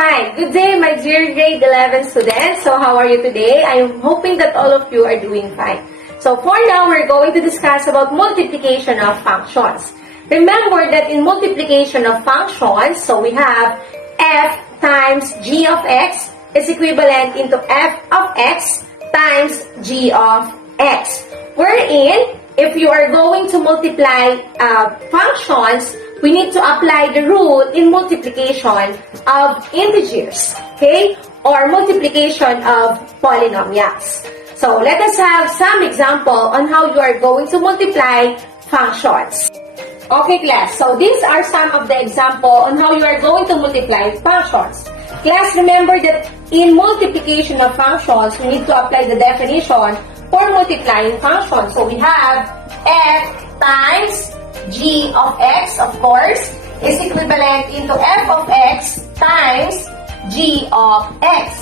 Hi, good day my dear grade 11 students. So how are you today? I'm hoping that all of you are doing fine. So for now, we're going to discuss about multiplication of functions. Remember that in multiplication of functions, so we have f times g of x is equivalent into f of x times g of x. Wherein, if you are going to multiply functions, we need to apply the rule in multiplication of integers, okay? Or multiplication of polynomials. So let us have some example on how you are going to multiply functions. Okay, class. So these are some of the example on how you are going to multiply functions. Class, remember that in multiplication of functions, we need to apply the definition for multiplying functions. So we have f times g of x, of course, is equivalent into f of x times g of x.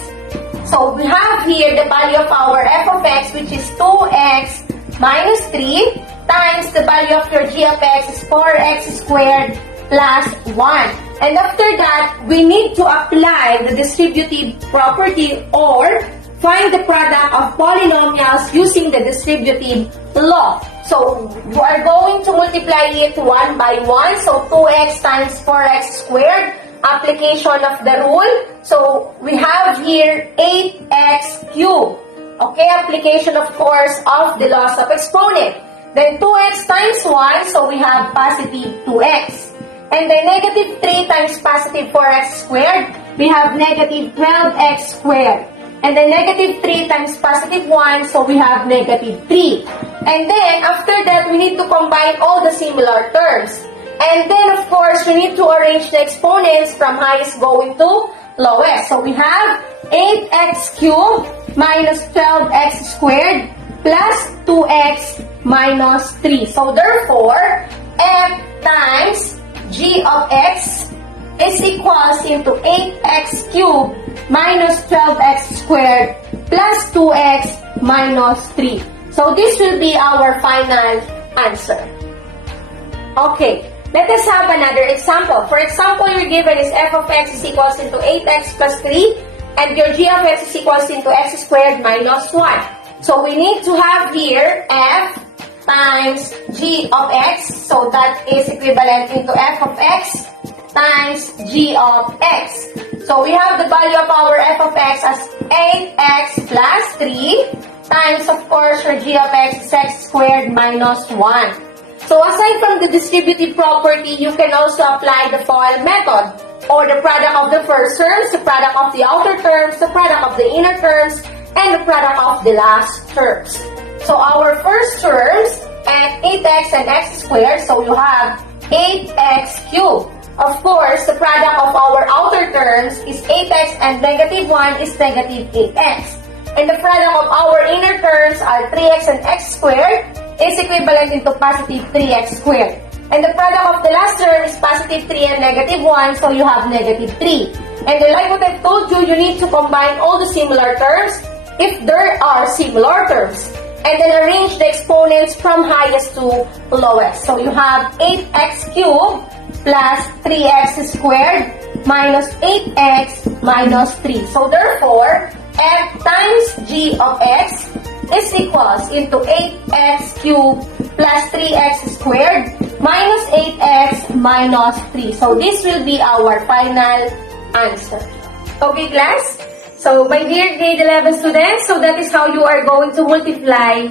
So we have here the value of our f of x, which is 2x minus 3, times the value of your g of x is 4x squared plus 1. And after that, we need to apply the distributive property or find the product of polynomials using the distributive law. So, you are going to multiply it 1 by 1. So, 2x times 4x squared. Application of the rule. So, we have here 8x cubed. Okay, application of course of the laws of exponent. Then 2x times 1, so we have positive 2x. And then negative 3 times positive 4x squared, we have negative 12x squared. And then negative 3 times positive 1, so we have negative 3. And then, after that, we need to combine all the similar terms. And then, of course, we need to arrange the exponents from highest going to lowest. So, we have 8x cubed minus 12x squared plus 2x minus 3. So, therefore, f times g of x is equals into 8x cubed minus 12x squared plus 2x minus 3. So, this will be our final answer. Okay, let us have another example. For example, your given is f of x is equals into 8x plus 3 and your g of x is equals into x squared minus 1. So, we need to have here f times g of x. So, that is equivalent into f of x times g of x. So, we have the value of our f of x as 8x plus 3 times, of course, your g of x is x squared minus 1. So, aside from the distributive property, you can also apply the FOIL method, or the product of the first terms, the product of the outer terms, the product of the inner terms, and the product of the last terms. So, our first terms, and 8x and x squared, so you have 8x cubed. Of course, the product of our outer terms is 8x and negative 1 is negative 8x. And the product of our inner terms are 3x and x squared is equivalent into positive 3x squared. And the product of the last term is positive 3 and negative 1, so you have negative 3. And like what I've told you, you need to combine all the similar terms if there are similar terms. And then arrange the exponents from highest to lowest. So you have 8x cubed plus 3x squared minus 8x minus 3. So therefore, f times g of x is equals into 8x cubed plus 3x squared minus 8x minus 3. So this will be our final answer. Okay, class? So, my dear grade 11 students, so that is how you are going to multiply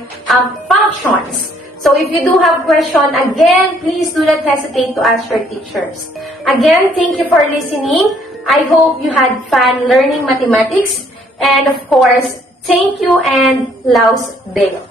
functions. So, if you do have question, again, please do not hesitate to ask your teachers. Again, thank you for listening. I hope you had fun learning mathematics. And of course, thank you and Laus Deo.